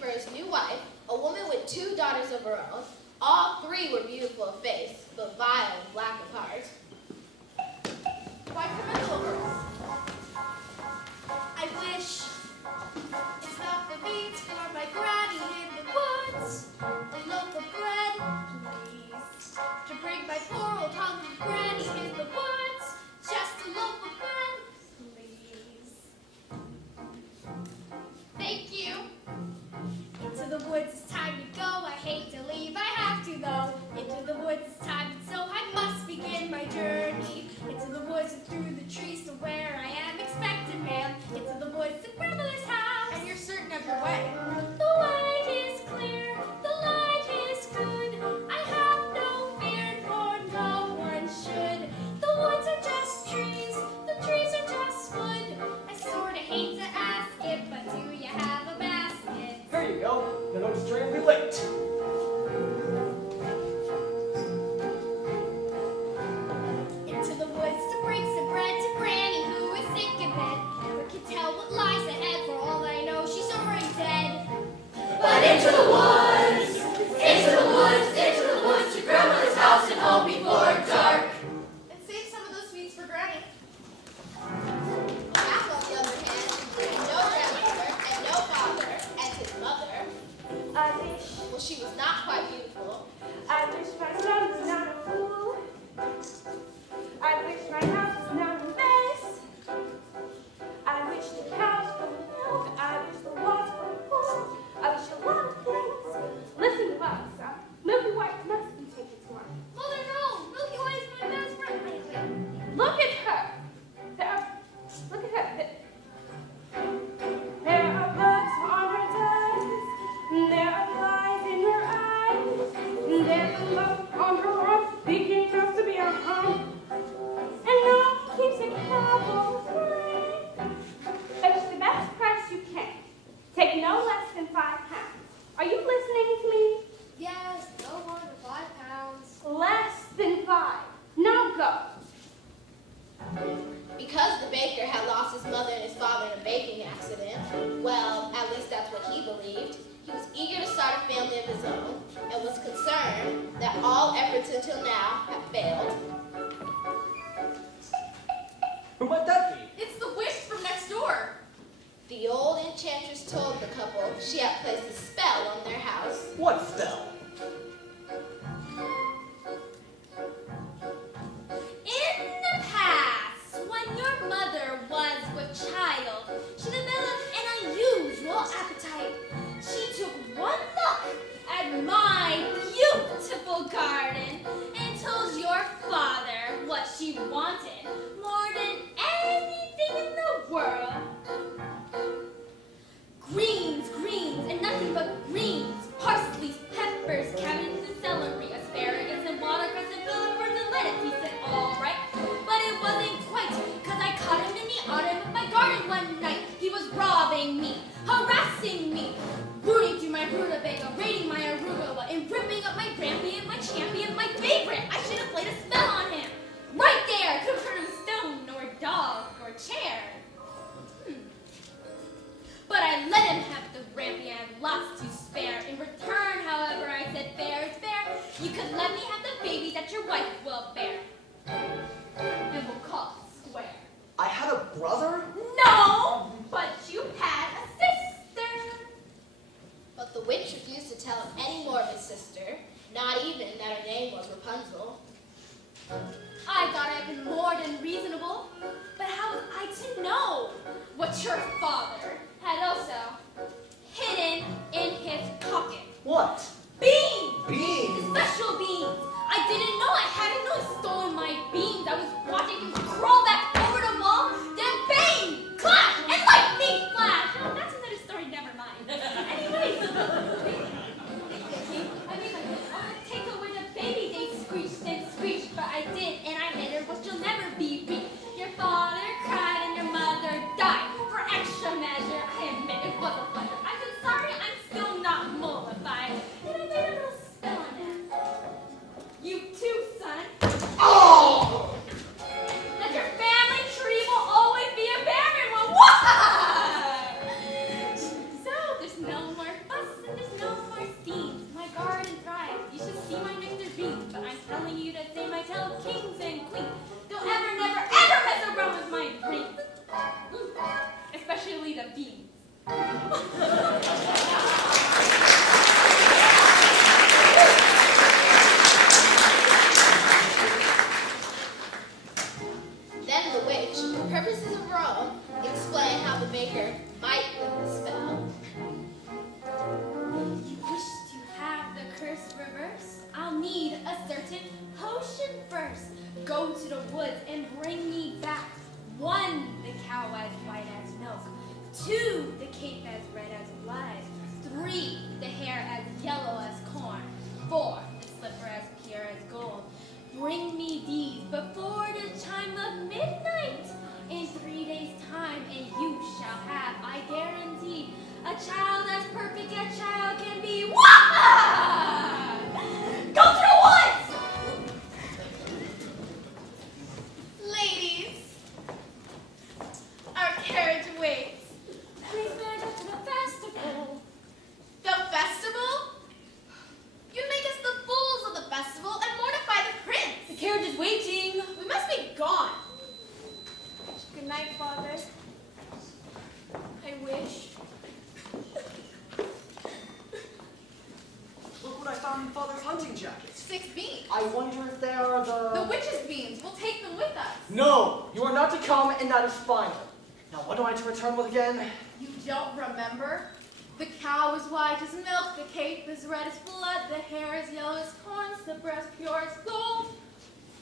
for his new wife, a woman with 2 daughters of her own. All 3 were beautiful of face, but vile and black of heart. Why come in, little girl? I wish it's not for me, it's for my granny in the woods. A loaf of bread, please, to bring my poor old hungry granny in the woods. Just a loaf of bread, please. Thank you. Into the woods, it's time to go. I hate to leave, I have to though. Into the woods, it's time, and so I must begin my journey. Into the woods and through the trees to where I am expected, ma'am. Into the woods to grandmother's house. And you're certain of your way? The way is clear, the light is good. I have no fear, for no one should. The woods are just trees, the trees are just wood. I sorta hate to ask it, but do you have a basket? Here you go. Now don't stray and be late. Into the woods to bring some bread to Granny, who is sick in bed. Never can tell what lies ahead, for all I know, she's already dead. But into the woods, into the woods, into the woods, to grandmother's house and home before dark. And save some of those sweets for Granny. Jack, on the other hand, had no grandmother and no father, and his mother, I wish, well, she was not quite beautiful. I wish my son was not a fool. I wish my house was not a mess. I wish the cows were milk. I wish the walls were full. I wish a lot of things. Listen well, son. Milky White must be taken to her. Mother, no! Milky Way is my best friend. Wait. Look at her. Look at her. There are bugs on her toes. There are flies in her eyes. There's a lump on her rump, big enough to be a hump. And no one keeps a cowboy's mind. Fetch the best price you can. Take no less than 5 pounds. Are you listening to me? Yes, no more than 5 pounds. Less than 5. Now go. Because the baker had lost his mother and his father in a baking accident, well, at least that's what he believed, he was eager to start a family of his own and was concerned that all efforts until now had failed. Who might that be? It's the witch from next door. The old enchantress told the couple she had placed a spell on their house. What spell? In the past, when your mother was with child, she developed an unusual appetite. She took one look at my beautiful garden and told your father what she wanted more than anything in the world. Greens, greens, and nothing but greens. Parsley, peppers, cabbages, and celery, asparagus, and watercress, and philipers, and lettuce. He said, all right, but it wasn't quite, because I caught him in the autumn of my garden one night. He was robbing me, harassing me, rooting through my rutabaga, raiding my arugula, and ripping up my Grampy and my champion, my favorite. I should have played a spell on him. Right there, could have hurt a stone, or a dog, or a chair. But I let him have the Grampy and lots to spare. In return, however, I said, fair is fair. You could let me have the babies that your wife will bear. And we'll call it square. I had a brother? No, but you had a sister. But the witch refused to tell him any more of his sister, not even that her name was Rapunzel. I thought I'd been more than reasonable, but how was I to know what your father had also hidden in his pocket? What? Beans! Beans? Special beans! I didn't know. I hadn't known he stole my beans. I was watching him crawl back over the wall, then bang! Clash! And lightning flash! Oh, that's another story, never mind. Anyways, take away the baby, they screeched and screeched, but I did, and I hit her, but you'll never be reached. Your father cried and your mother died. For extra measure, I admit it was a jackets? 6 beans. I wonder if they are The witch's beans. We'll take them with us. No, you are not to come, and that is final. Now, what am I to return with again? You don't remember? The cow is white as milk, the cape is red as blood, the hair is yellow as corn, the breast pure as gold.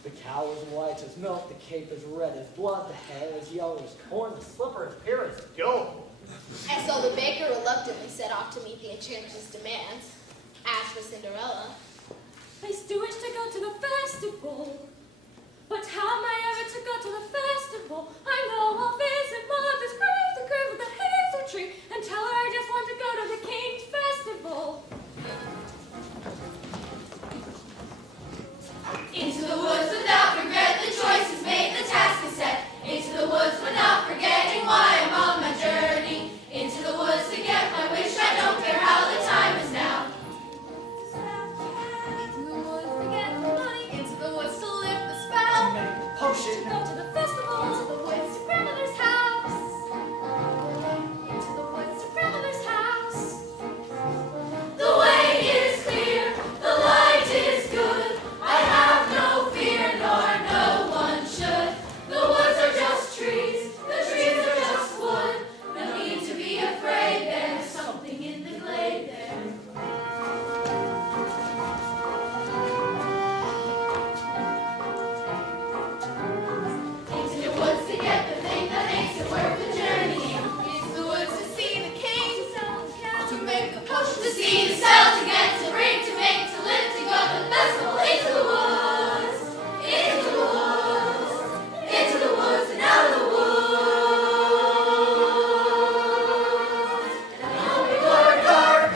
The cow is white as milk, the cape is red as blood, the hair is yellow as corn, the slipper is pure as gold. And so the baker reluctantly set off to meet the enchantress's demands. As for Cinderella, I still wish to go to the festival. But how am I ever to go to the festival? I know I'll visit Mother's grave, the grave of the hazel tree, and tell her I just want to go to the King's festival. Into the woods without regret, the choice is made, the task is set. Into the woods but not forgetting why I'm on my journey. Into the woods to get my wish, I don't care how the time is now. Into the woods to get the money, into the woods to lift the spell. To make a potion. To go to the festival, into the woods to grandmother's house. Into the woods to grandmother's house. The way is clear, the light is good. I have no fear, nor no one should. The woods are just trees, the trees are just wood. No need to be afraid, there's something in the glade there. Into the woods to get the thing that makes it worth the journey. Into the woods to see the king, to make the potion, To see, to sell, to get, to bring, to make, to live, to go to the festival. Into the woods, into the woods, into the woods and out of the woods. And out before dark.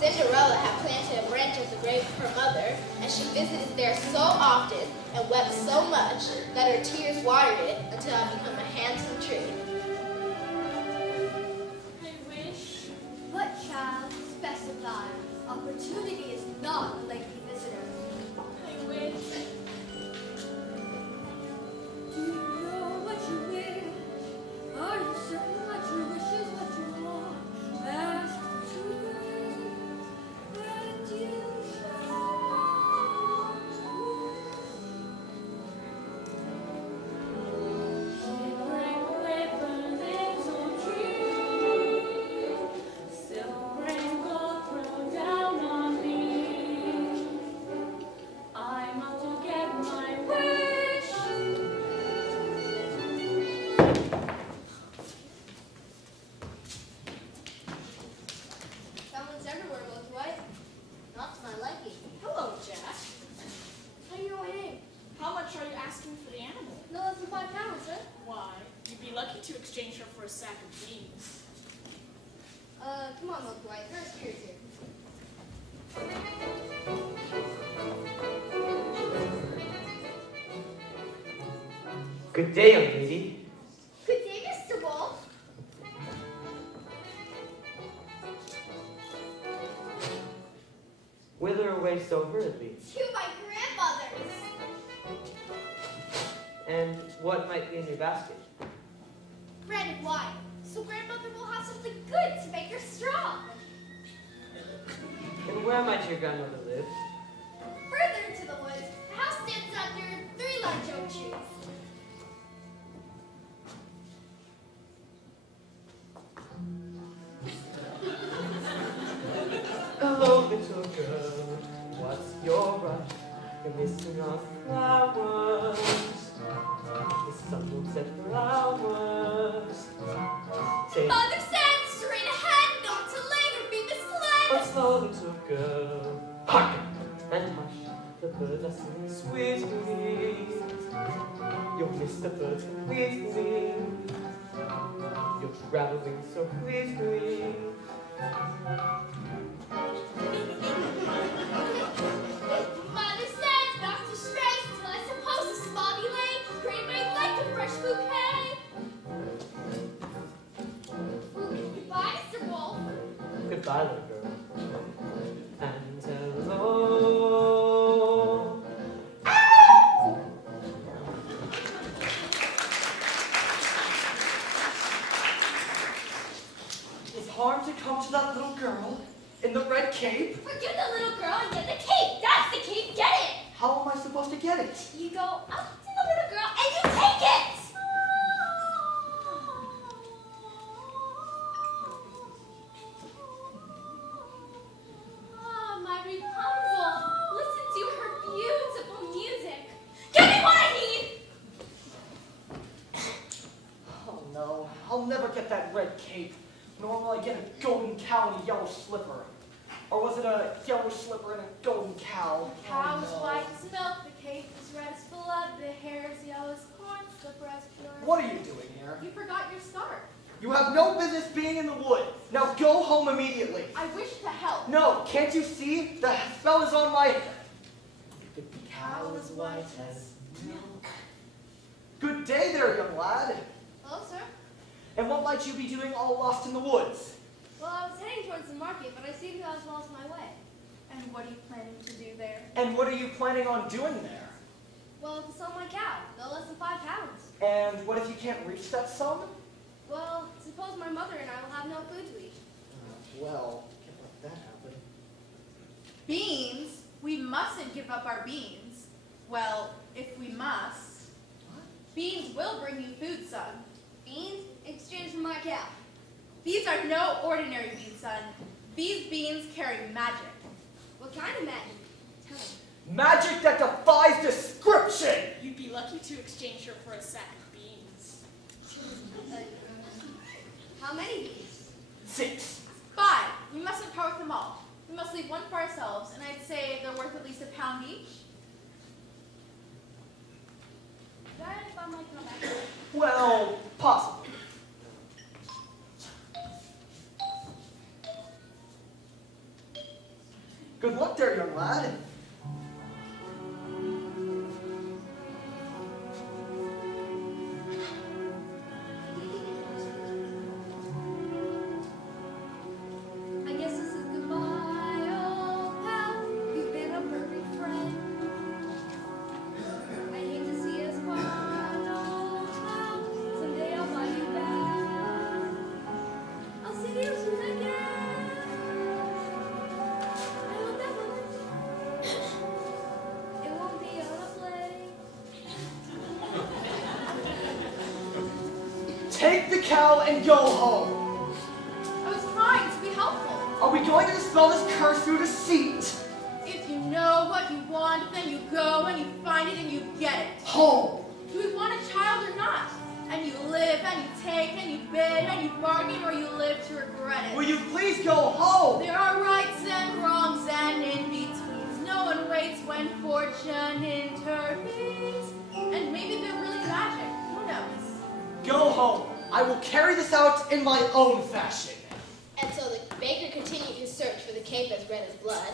Cinderella had planted a branch of the grave of her mother, and she visited there so often and wept so much that her tears watered it until it had become a handsome tree. I wish. What child? Specify. Opportunity is not a lengthy visitor. I wish. Do you know what you wish? Are you certain what you wish is what you want? Ask the truth, and you shall know. Shivering away from little tree, silver and gold thrown down on me. I'm out to get my wish. Someone's everywhere, Milky White. Not to my liking. Hello, Jack. How do you know my name? How much are you asking for the animal? No less than £5, sir. Why, you'd be lucky to exchange her for a sack of beans. Come on, Milky White. There are spirits here. Good day, young lady. Good day, Mr. Wolf. Whither away so hurriedly? To my grandmother's. And what might be in your basket? Bread and wine. So grandmother will have something good to make her strong. And where might your grandmother live? Further into the woods, the house stands under 3 large oak trees. Hello, little girl. What's your rush? You're missing on flowers. The sun will set flowers. Take Mother said straight ahead, not to later be misled. a slow little girl. Hark! And hush, the birds are singing sweetly. You'll miss the birds completely. You're traveling so quickly. Mother said not to stray till I suppose a small delay create my like a fresh bouquet. Goodbye, Mr. Wolf. Goodbye, little girl. And hello. harm to come to that little girl in the red cape? Forget the little girl and get the cape. That's the cape. Get it. How am I supposed to get it? You go up to the little girl and you take it. Ah, my Rapunzel. Listen to her beautiful music. Give me what I need. Oh no, I'll never get that red cape, nor will I get a golden cow and a yellow slipper. Or was it a yellow slipper and a golden cow? The cow is Oh, no. white as milk, the cape is red as blood, the hair is yellow as corn, slipper as pure. What are you doing here? You forgot your scarf. You have no business being in the wood. Now go home immediately. I wish to help. No, can't you see? The spell is on my... The cow is white as milk. Good day there, young lad. Hello, sir. And what might you be doing all lost in the woods? Well, I was heading towards the market, but I seem to have lost my way. And what are you planning to do there? And what are you planning on doing there? Well, to sell my cow, no less than 5 pounds. And what if you can't reach that sum? Well, suppose my mother and I will have no food to eat. Well, can't let that happen. Beans? We mustn't give up our beans. Well, if we must. What? Beans will bring you food, son. Beans in exchange for my cow. These are no ordinary beans, son. These beans carry magic. What kind of magic? Tell me. Magic that defies description! You'd be lucky to exchange her for a sack of beans. How many beans? 6. 5. We mustn't part with them all. We must leave one for ourselves, and I'd say they're worth at least £1 each. Did I find my cow back? Well, possibly. Good luck there, young lad. I guess this is goodbye, old pal. You've been a perfect friend. I hate to see us part, old pal. Someday I'll buy you back. I'll see you soon again. I hope that it won't be on a play. Take the cow and go home. I was trying to be helpful. Are we going to dispel this curse through deceit? If you know what you want, then you go and you find it and you get it. Home. Do we want a child or not? And you live and you take and you bid and you bargain, or you live to regret it. Will you please go home? There are rights and wrongs and in-betweens. No one waits when fortune intervenes. And maybe they're really magic. Who knows? Go home. I will carry this out in my own fashion. And so the baker continued his search for the cape as red as blood.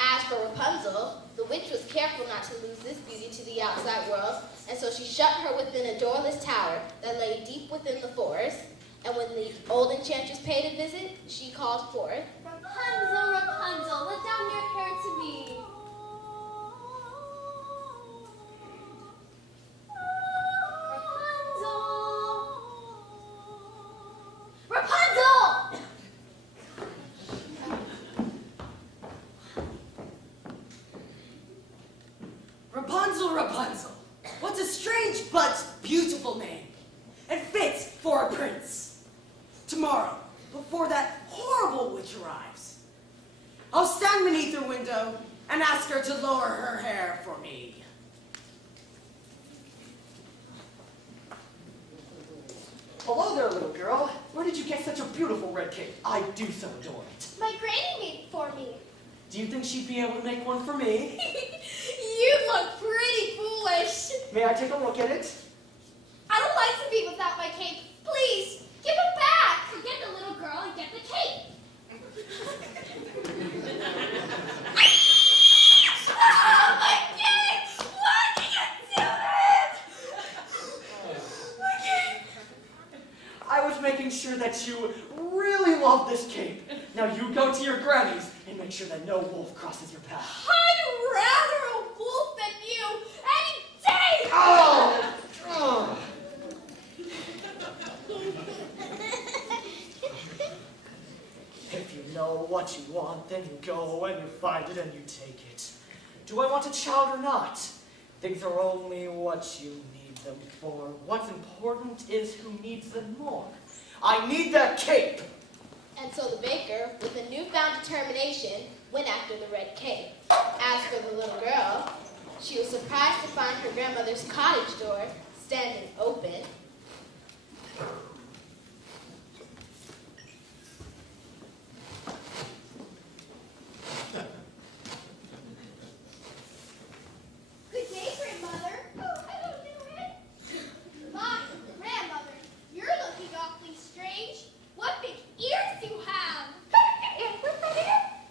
As for Rapunzel, the witch was careful not to lose this beauty to the outside world, and so she shut her within a doorless tower that lay deep within the forest. And when the old enchantress paid a visit, she called forth, Rapunzel, Rapunzel, let down your hair to me. Rapunzel! Rapunzel, Rapunzel. What a strange but beautiful name. And fits for a prince. Tomorrow, before that horrible witch arrives, I'll stand beneath her window and ask her to lower her hair for me. Hello there, little girl. Where did you get such a beautiful red cape? I do so adore it. My granny made it for me. Do you think she'd be able to make one for me? You look pretty foolish. May I take a look at it? I don't like to be without my cape. Please, give it back. Forget the little girl and get the cape. Oh, my cape! Why did you do this? My cape! I was making sure that you really love this cape. Now you go to your granny's and make sure that no wolf crosses your path. I'd rather a wolf than you any day! Oh! Oh. then you go and you find it and you take it. Do I want a child or not? Things are only what you need them for. What's important is who needs them more. I need that cape! And so the baker, with a newfound determination, went after the red cape. As for the little girl, she was surprised to find her grandmother's cottage door standing open. Good day, grandmother. Oh, hello, little head. My grandmother, you're looking awfully strange. What big ears you have!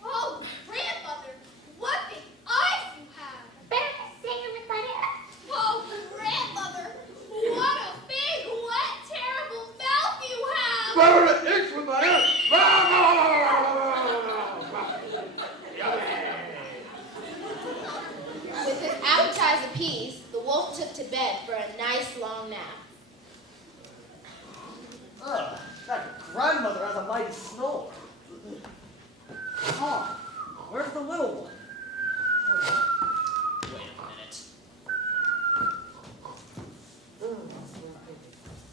Oh, grandmother, what big eyes you have! Oh, grandmother, what a big, wet, terrible mouth you have! With his appetite appeased, the wolf took to bed for a nice long nap. Ugh, that grandmother has a mighty snore. Oh, where's the little one? Wait a minute.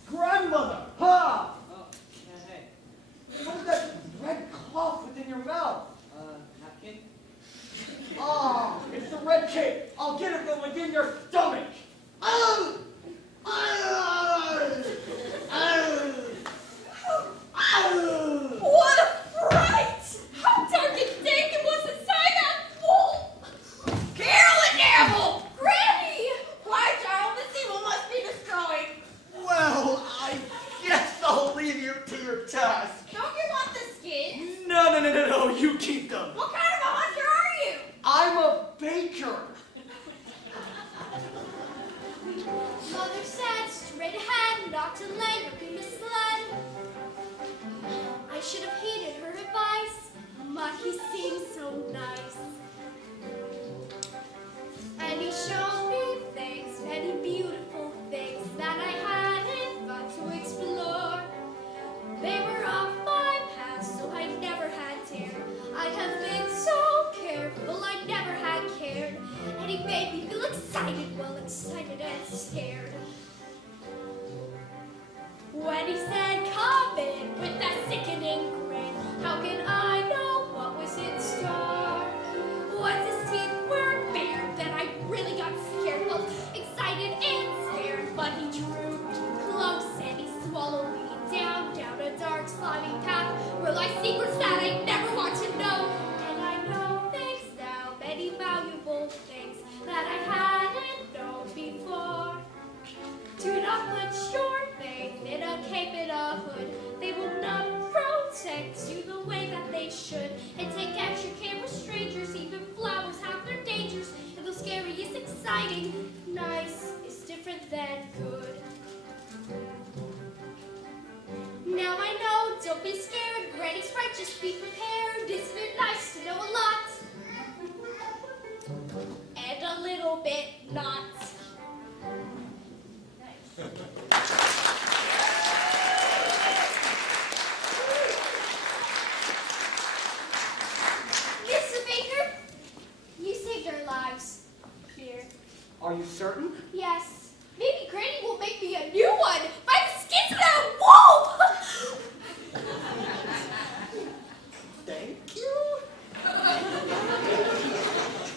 Grandmother! Ha! Oh, yeah, hey. What is that red cloth within your mouth? Napkin? Ah, it's the red cape. I'll get it from within your stomach. Oh! What a fright! How dark and dank it was inside that fool! Carol the devil! Granny! Why, child, this evil must be destroyed. Well, I guess I'll leave you to your task. Don't you want the skins? No, you keep them. What kind of a hunter are you? I'm a baker. Mother sat straight ahead, knocked a leg up in the sled. I should have heeded her advice, but he seemed so nice. And he showed me things, many beautiful things that I hadn't thought to explore. They were off my past, so I never had dared. I have been so careful, I never had cared. And he made me feel excited, well excited and scared. When he said, come in, with that sickening grin, how can I know what was in store? Once his teeth were bared, then I really got scared, both excited and scared. But he drew close and he swallowed me down a dark, slimy path where lie secrets that I never want to know. And I know things now, many valuable things that I hadn't known before. Do not put your faith in a cape and a hood. They will not protect you the way that they should. And take extra care with strangers, even flowers have their dangers. And though scary is exciting, nice is different than good. Now I know, don't be scared. Granny's right, just be prepared. Isn't it nice to know a lot? And a little bit not. Mr. Baker, you saved our lives here. Are you certain? Yes. Maybe Granny will make me a new one by the skins of that wolf! Thank you.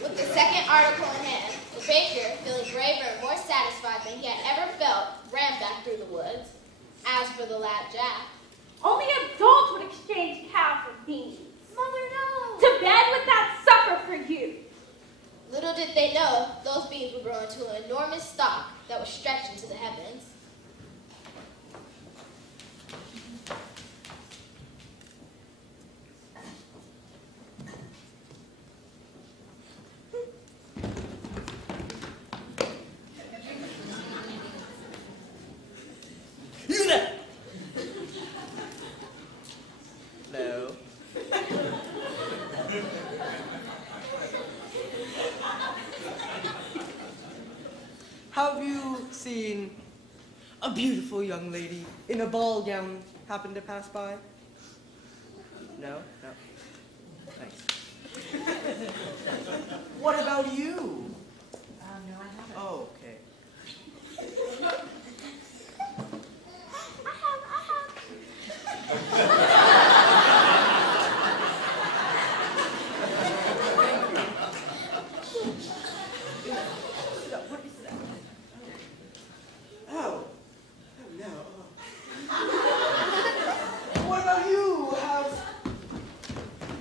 With the second article in hand, the baker, feeling braver and more satisfied than he had ever felt, ran back through the woods. As for the lad Jack, Only adults would exchange cow for beans. Mother, no! To bed with that sucker for you. little did they know those beans would grow into an enormous stalk that would stretch into the heavens. You there! No. Have you seen a beautiful young lady in a ball gown happen to pass by? No? No. Thanks. What about you? No, I haven't. Oh, okay. Oh, no. What about you?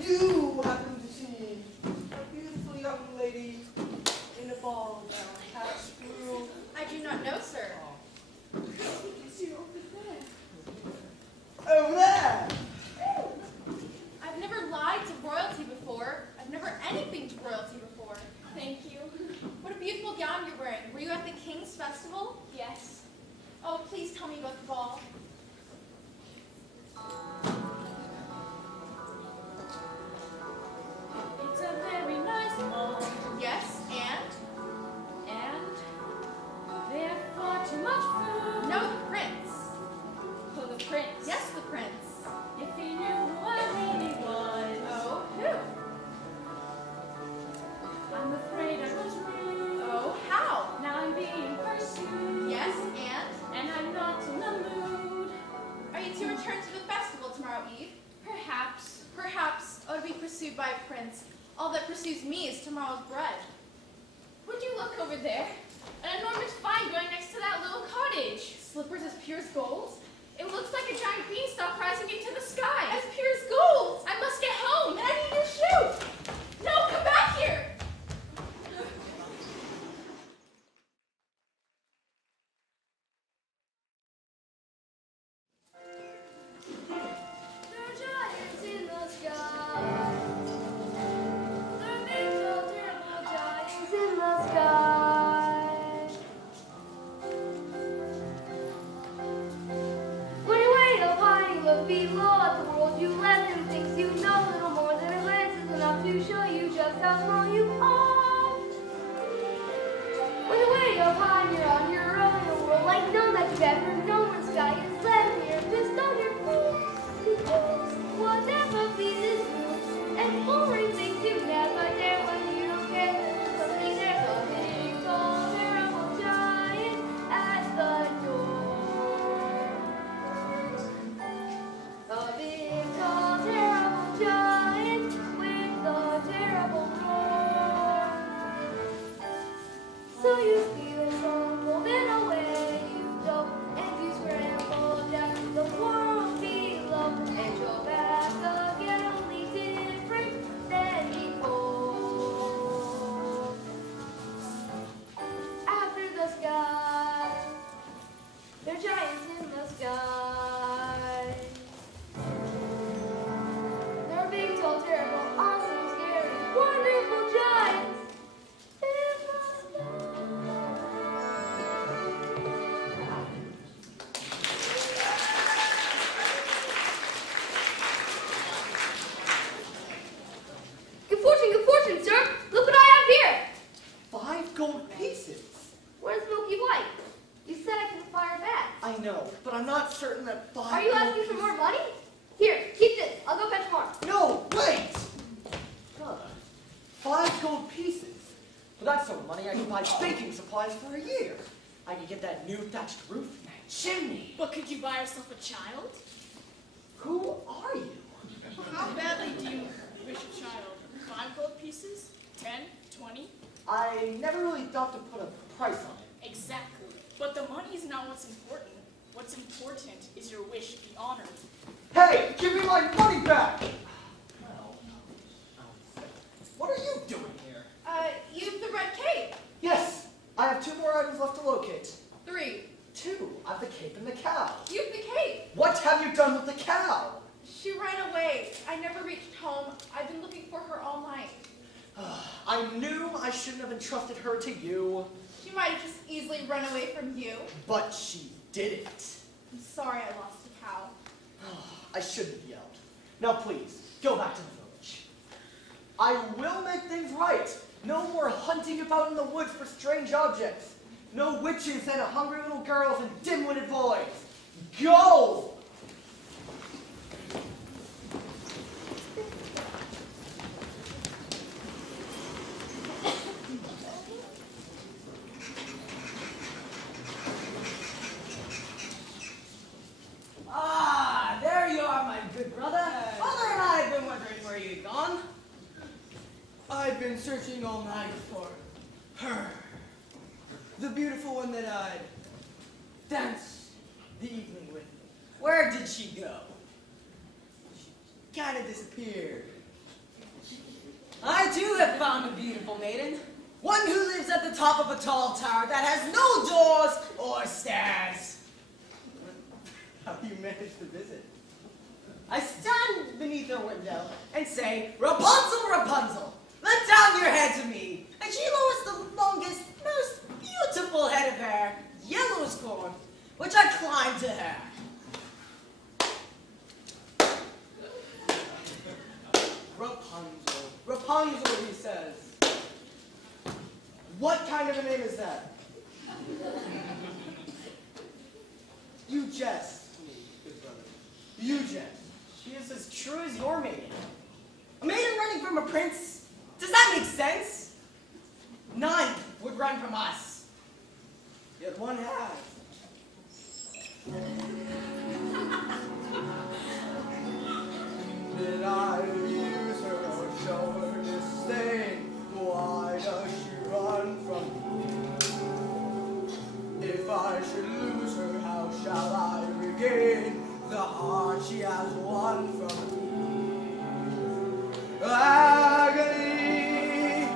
You happen to see a beautiful young lady in a ball gown, hat screw? I do not know, sir. Over there! I've never lied to royalty before. I've never anything to royalty before. Thank you. What a beautiful gown you're wearing. Were you at the King's Festival? Yes. Oh, please tell me about the ball. It's a very nice ball. Yes, and? And they're far too much food. No, the prince. Oh, the prince. Yes, the prince. If he knew who I really was. Oh, who? I'm afraid I was rude. Oh, how? Now I'm being pursued. Yes, and? And I'm not in the mood. Are you to return to the festival tomorrow eve? Perhaps. Perhaps. Oh, to be pursued by a prince. All that pursues me is tomorrow's bread. Would you look over there? An enormous vine growing next to that little cottage. Slippers as pure as gold? It looks like a giant beanstalk rising into the sky. As pure as gold! I must get home. I need your shoe! No, come back here. There are giants in the sky. There are big, tall, terrible giants in the sky. When you wait up high, you look below at the world you live in. Thinks you know a little more than a glance is enough to show you just how small you are. When you way up high and you're on your own, in a world like none that you've ever known, where the sky is level, you're just on your feet. Because whatever pleases you, and boring things you never dare when you don't get something. There's a big, tall, terrible giant at the door. A big, tall, terrible giant with a terrible roar. So you feel and stumble, then away you go, and you scramble down the world below, and you're back again, only different than before. After the sky, there are giants in the sky. There are big, tall, terrible, awesome, scary, wonderful giants in the sky. Good fortune, sir. Look what I have here. 5 gold pieces. Where's Milky White? You said I could fire back. I know, but I'm not certain that 5 Are you gold asking for pieces- more money? Here, keep this. I'll go fetch more. No, wait! 5 gold pieces. For that sort of money, I can buy baking supplies for a year. I can get that new thatched roof and that chimney. But could you buy yourself a child? Who are you? How badly do you wish a child? 5 gold pieces? 10? 20? I never really thought to put a price on it. Exactly. But the money is not what's important. What's important is your wish to be honored. Hey, give me my money back! Well, what are you doing here? You've the red cape. Yes, I have 2 more items left to locate. 3. 2, I have the cape and the cow. You've the cape. What have you done with the cow? She ran away. I never reached home. I've been looking for her all night. I knew I shouldn't have entrusted her to you. She might have just easily run away from you. But she didn't. I'm sorry I lost the cow. I shouldn't have yelled. Now please, go back to the village. I will make things right. No more hunting about in the woods for strange objects. No witches and hungry little girls and dim-witted boys. Go! searching all night for her. The beautiful one that I'd dance the evening with. Where did she go? She kind of disappeared. I too have found a beautiful maiden. One who lives at the top of a tall tower that has no doors or stairs. How do you manage to visit? I stand beneath her window and say, Rapunzel, Rapunzel, let down your head to me. And she lowers the longest, most beautiful head of hair, yellow as corn, which I climb to her. Rapunzel, Rapunzel, he says. What kind of a name is that? You jest, good brother. You jest. She is as true as your maiden. A maiden running from a prince? Does that make sense? None would run from us. Yet one has. Did I abuse her or show her disdain? Why does she run from me? If I should lose her, how shall I regain the heart she has won from me? Agony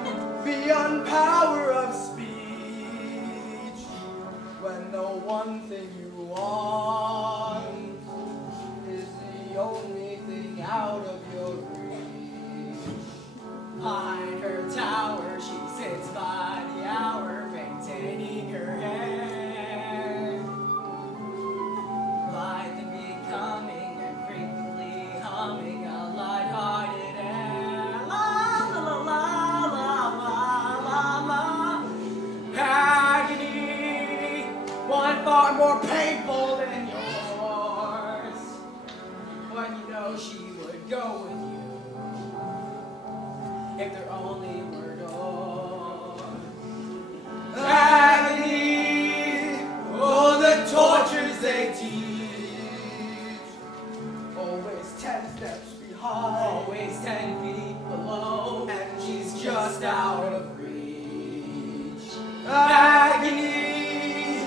beyond power of speech, when the one thing you want is the only thing out of your reach. Behind her tower, she sits by the hour, maintaining her head. Blithe and becoming, and frequently humming a light-hearted air. La la la la la la la. Agony, one far more painful than yours. When you know she would go with you. If there only were doors. Agony, oh, the tortures they teach. Always 10 steps behind, always 10 feet below, and she's just out of reach. Agony,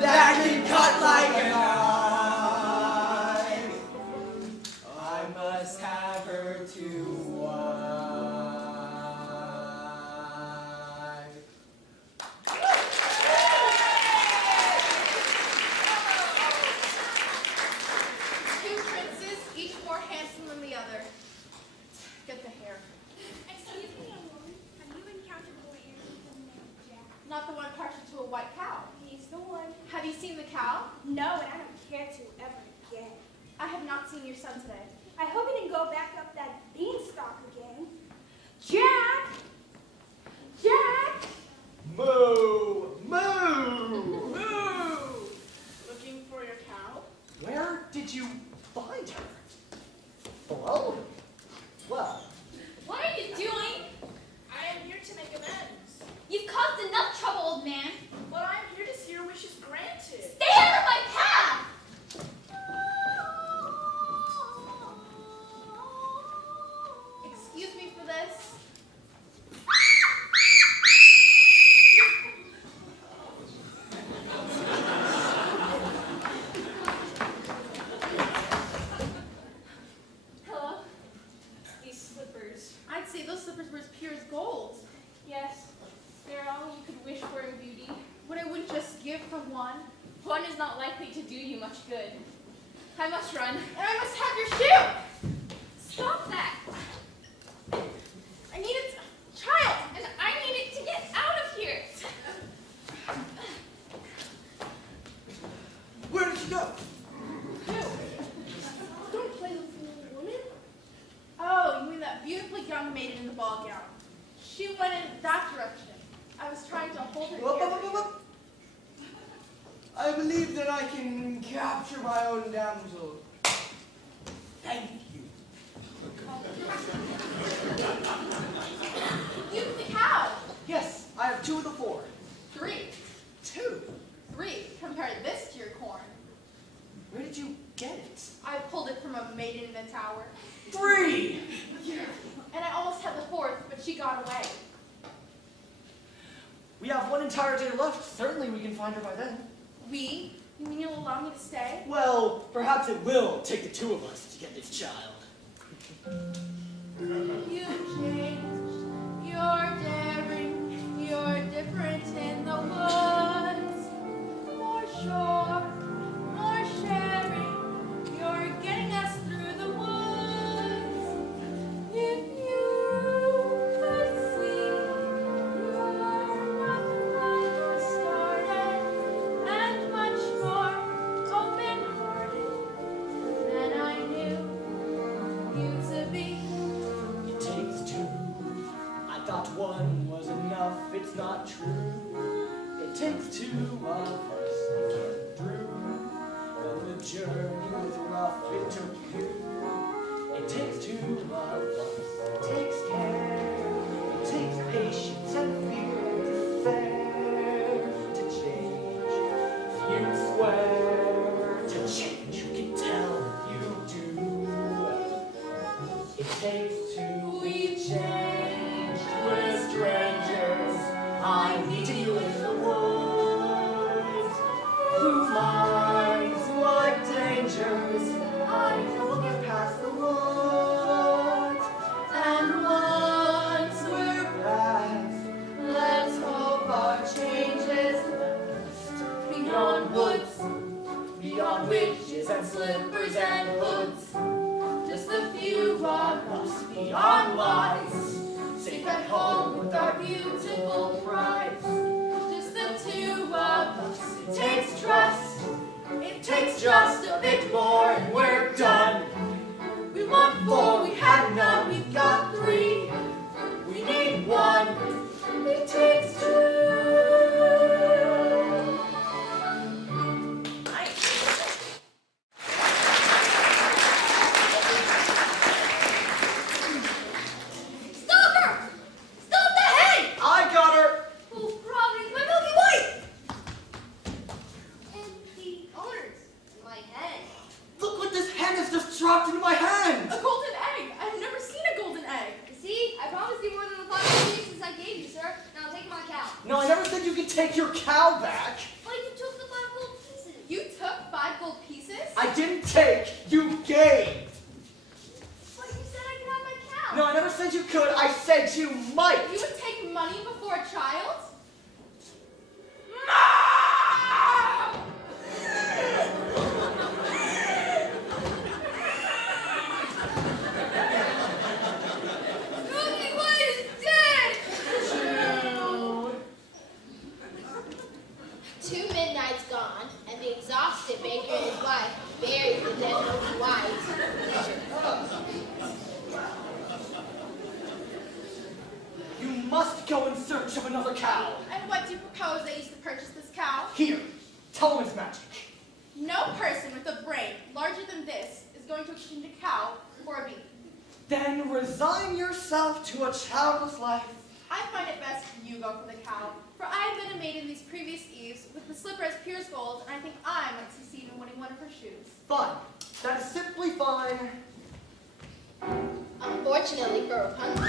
that can cut like a knife. I must have her to wife. Two princes, each more handsome than the other. Get the hair. Excuse me, young woman. Have you encountered a boy named Jack? Not the one partial to a white cow. He's the one. Have you seen the cow? No, and I don't care to ever again. I have not seen your son today. I hope he didn't go back up that beanstalk again. Jack! Jack! Moo! Moo! Moo! Looking for your cow? Where did you find her? Below? Well, What are you doing? I am here to make amends, You've caused enough trouble, old man. but I am here to see your wishes granted. Stay out of my path! Excuse me for this. Hello? These slippers. I'd say those slippers were as pure as gold. Yes, they're all you could wish for in beauty. What I wouldn't just give for one. One is not likely to do you much good. I must run. And I must have your shoe! Stop that! I need a child! And I need it to get out of here! Where did she go? Don't play with me, woman. Oh, you mean that beautiful young maiden in the ball gown. She went in that direction. I was trying to hold her Whoop, here. whoop, whoop, whoop. I believe that I can capture my own damsel. Thank you. You the cow! Yes, I have 2 of the 4. 3. 2? 3. Compare this to your corn. Where did you get it? I pulled it from a maiden in the tower. 3! And I almost had the 4th, but she got away. We have one entire day left. Certainly we can find her by then. We? You mean you'll allow me to stay? Well, perhaps it will take the two of us to get this child. You changed. You're daring. You're different in the woods. More sure. More sharing. You're getting us through the woods. If you could see, you're nothing like you started, and much more open-hearted than I knew you to be. It takes two. I thought one was enough. It's not true. It takes two of us to get through. When the journey was rough, it took you. It takes two of us. It takes care. It takes patience and fear and despair to change. You swear to change. You can tell you do. It takes two. We changed. We're strangers. I need you in the woods. Who minds what dangers? I know we'll get past the woods. And once we're past, let's hope our changes last. Beyond woods, beyond witches and slippers and hoods. Just a few of us beyond lies, safe at home with our beautiful prize. Just the two of us. It takes trust. It takes just a bit more and we're done. We want four, we had none, we've got three. We need one. It takes two. Stop her! Stop the hay! I got her. Oh, Providence, my Milky White! And the owners in my head. Look what this hen has just dropped into my hand! A golden egg! I've never seen a golden egg. You see, I promised you more than the 5 pieces I gave you, sir. Now take my cow. No, I never said you could take your cow back. But you took the 5 gold pieces. You took 5 gold pieces? I didn't take, you gave. But you said I could have my cow. No, I never said you could. I said you might. You would take money before a child? Milky White is dead! 2 midnights gone, and the exhausted baker and his wife buried the dead Milky White. You must go in search of another cow. And what do you propose I use to purchase this cow? Here, tell him it's magic. No person with a brain larger than this is going to exchange a cow for a bee. Then resign yourself to a childless life. I find it best you go for the cow, for I have been a maiden these previous eves with the slipper as pure as gold, and I think I might succeed in winning one of her shoes. Fine. That is simply fine. Unfortunately for Rapunzel,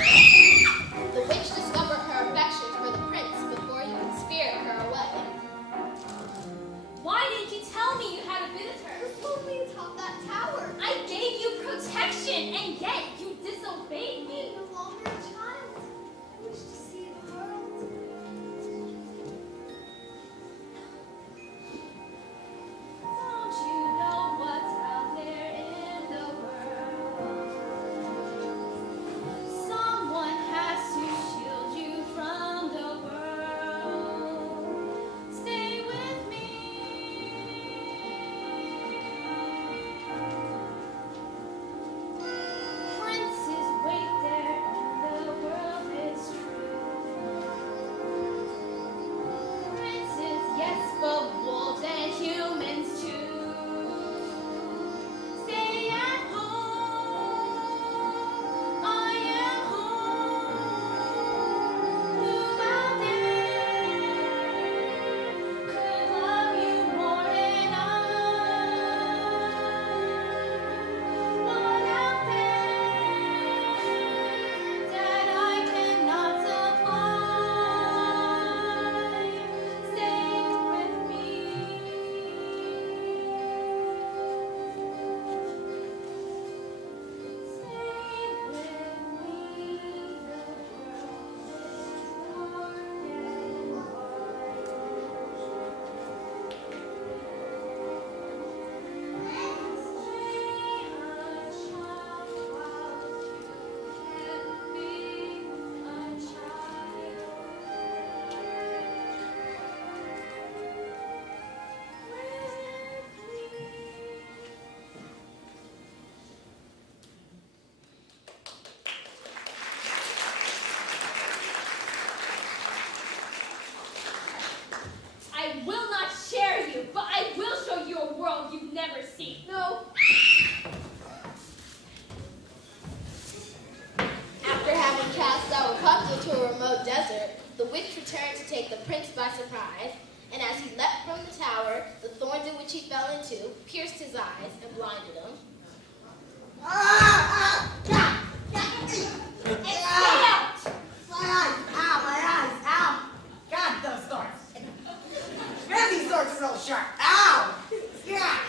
the witch discovered her affection for the prince before he could spirit her away. Why didn't you tell me you had a visitor? You told me atop that tower. I gave you protection, and yet you disobeyed me. I'm no longer a child. I wish to see the world. Don't you know what's out there in the world? Someone has to shield you from the world. fell into, pierced his eyes, and blinded him. My eyes, ow! God, those swords. Man, these swords are so sharp. Ow! Yeah!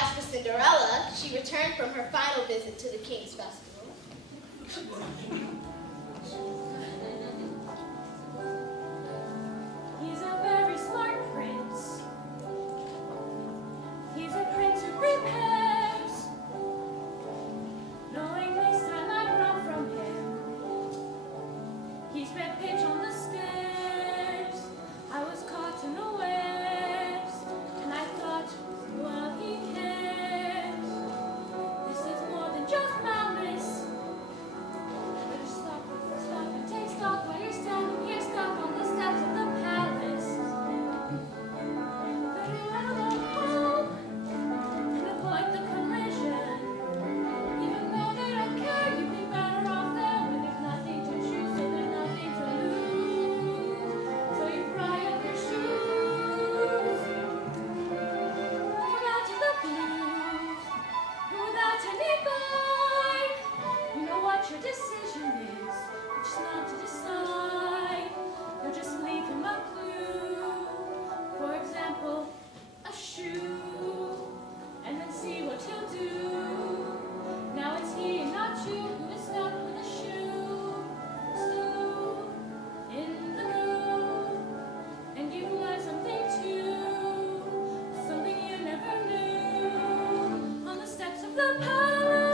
As for Cinderella, she returned from her final visit to the King's Festival. He's a very smart prince. He's a prince who prepares, knowing this time I'd run from him. He spent pitch on the stairs. I was caught unawares, and I thought, well, he cares. This is more than just malice. Better stop and take stock while you're standing here stuck on the steps of the palace. Very well, I'll hope and avoid the collision. Even though they don't care, you'd be better off there when there's nothing to choose and there's nothing to lose. So you pry up your shoes. Come out to the blues without any guide. You know what your decision is, which is not to decide. You'll just leave him a clue. For example, a shoe, and then see what he'll do. Now it's he and not you who is stuck with a shoe. Stew in the goo, and you've learned something too, something you never knew on the steps of the palace.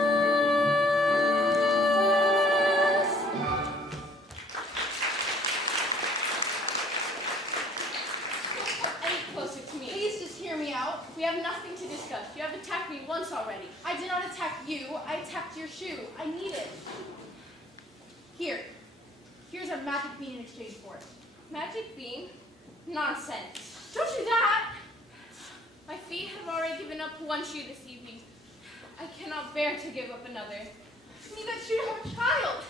Any closer to me. Please just hear me out. We have nothing to discuss. You have attacked me once already. I did not attack you. I attacked your shoe. I need it. Here's a magic bean in exchange for it. Magic bean? Nonsense. Don't do that. My feet have already given up one shoe this evening. I cannot bear to give up another. You need that shoe to have a child.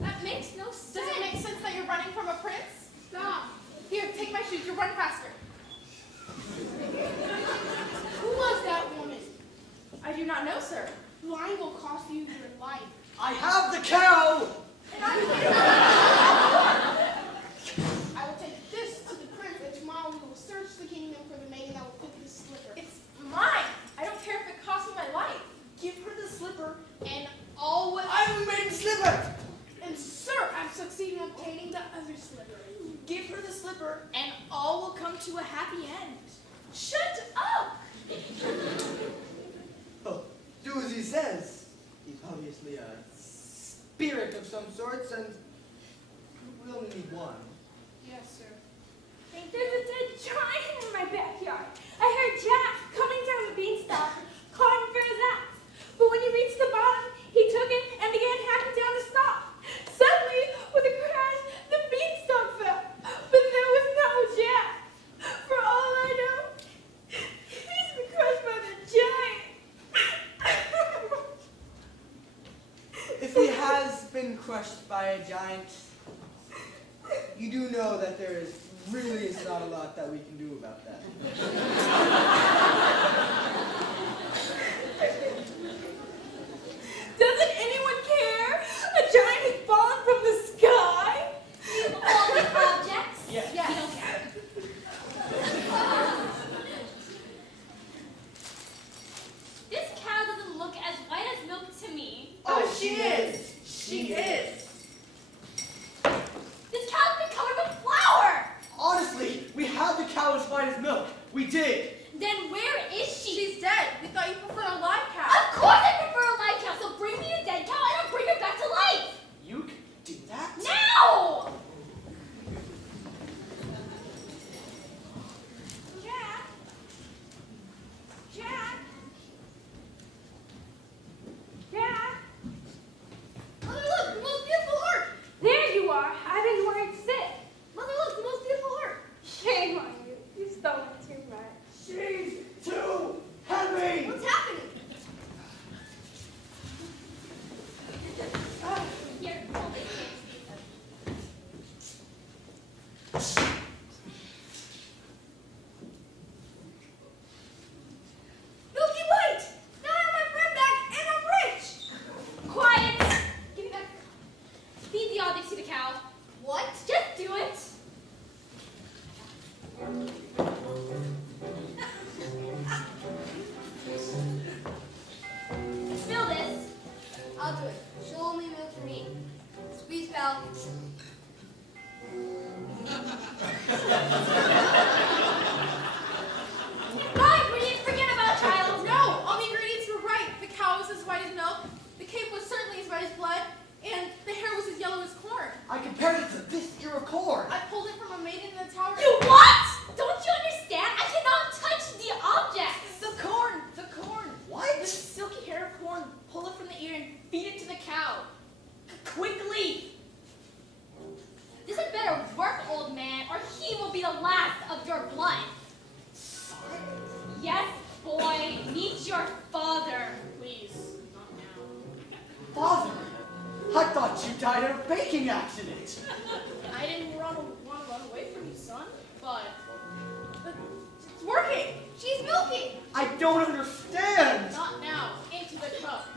That makes no sense. Does it make sense that you're running from a prince? Stop. Here, take my shoes. You run faster. Who was that woman? I do not know, sir. Lying will cost you your life. I have the cow! And I will take this to the prince, and tomorrow we will search the kingdom for the maiden that will fit this slipper. It's mine. I don't care if it costs me my life. Give her the slipper, and all will... I'm made slipper! And sir, I've succeeded in obtaining the other slipper. Give her the slipper, and all will come to a happy end. Shut up! Oh, do as he says. He's obviously a spirit of some sorts, and we only need one. Yes, sir. There's a dead giant in my backyard. I heard Jack coming down the beanstalk, calling for his axe. But when he reached the bottom, he took it and began hacking down the stalk. Suddenly, with a crash, the beanstalk fell. But there was no Jack. For all I know, he's been crushed by the giant. If he has been crushed by a giant, you do know that there is really not a lot that we can do about that. Doesn't anyone care? A giant has fallen from the sky. All the objects? Yes. Yes. We don't care. This cow doesn't look as white as milk to me. Oh, she is! She is! This cow's been covered with flour! Honestly, we had the cow as white as milk. We did. Then where is she? She's dead. We thought you preferred a live cow. Of course I prefer a live cow, so bring me a dead cow and I'll bring her back to life! You can do that? Now! Jack? Jack? Jack? Mother, look, the most beautiful heart. There you are. I've been worried sick. Mother, look, the most beautiful heart. Shame on you. You've stolen too much. She's too heavy! What's happening? baking accident. I didn't want to run away from you, son, but it's working. She's milking. I don't understand. Not now. Into the cup.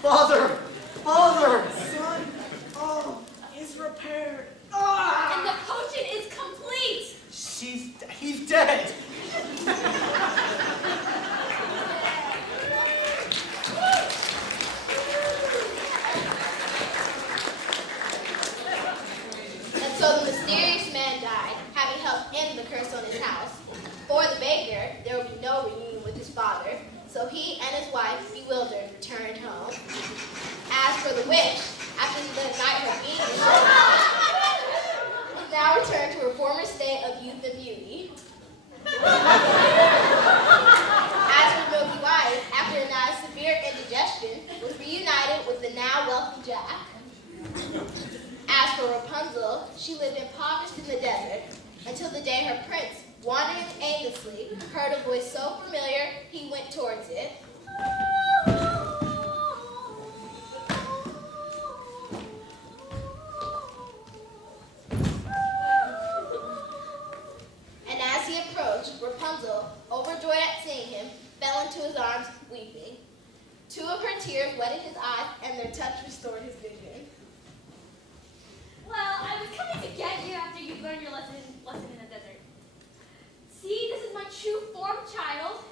Father, son, oh, is repaired. And the potion is complete. He's dead. And so the mysterious man died, having helped end the curse on his house. For the baker, there would be no reunion with his father, so he and his wife, bewildered, returned home. As for the witch, after the night her being is now returned to her former state of youth and beauty. As for Milky White, after a night of severe indigestion, was reunited with the now wealthy Jack. As for Rapunzel, she lived impoverished in the desert until the day her prince, wandering aimlessly, heard a voice so familiar he went towards it. And as he approached, Rapunzel, overjoyed at seeing him, fell into his arms, weeping. 2 of her tears wetted his eyes, and their touch restored his vision. Well, I was coming to get you after you learned your lesson in the desert. See, this is my true form, child.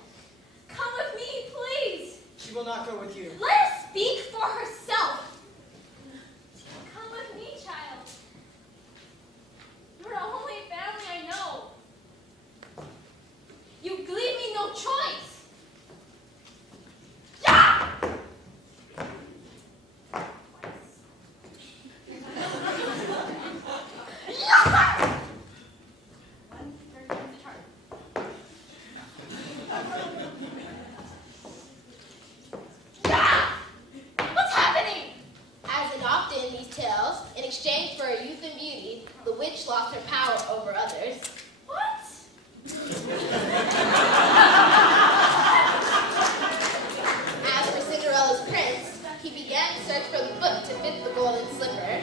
Come with me, please. She will not go with you. Let her speak for herself. Come with me, child. You're the only family I know. You leave me no choice. Yeah! What's happening? As is often in these tales, in exchange for her youth and beauty, the witch lost her power over others. What? As for Cinderella's prince, he began to search for the foot to fit the golden slipper.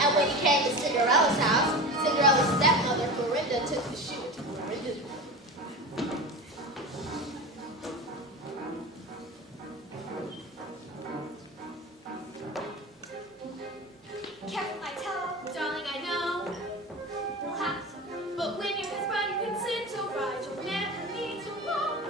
And when he came to Cinderella's house, Cinderella's stepmother, Florinda, took the shoe to Florinda's room. Careful, I tell, darling, I know. We'll have to, but when you're his bride, you can sit or ride. You'll never need to walk.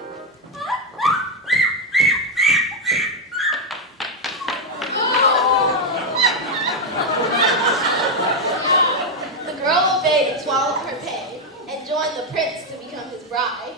The girl obeyed and swallowed her pain, and joined the prince to become his bride.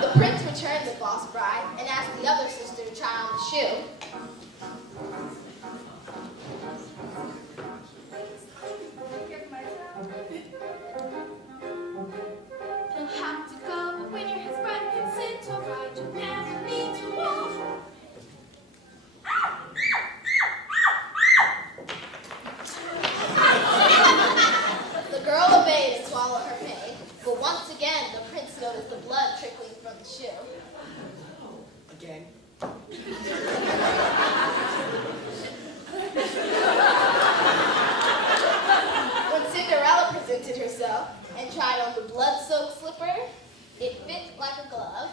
The prince returned the false bride and asked the other sister to try on the shoe. You'll have to go, but when you're his bride, you can sit or ride. You'll never need to walk. The girl obeyed and swallowed her pain, but once again the prince noticed the blood trickling from the shoe. Again. When Cinderella presented herself and tried on the blood-soaked slipper, it fit like a glove.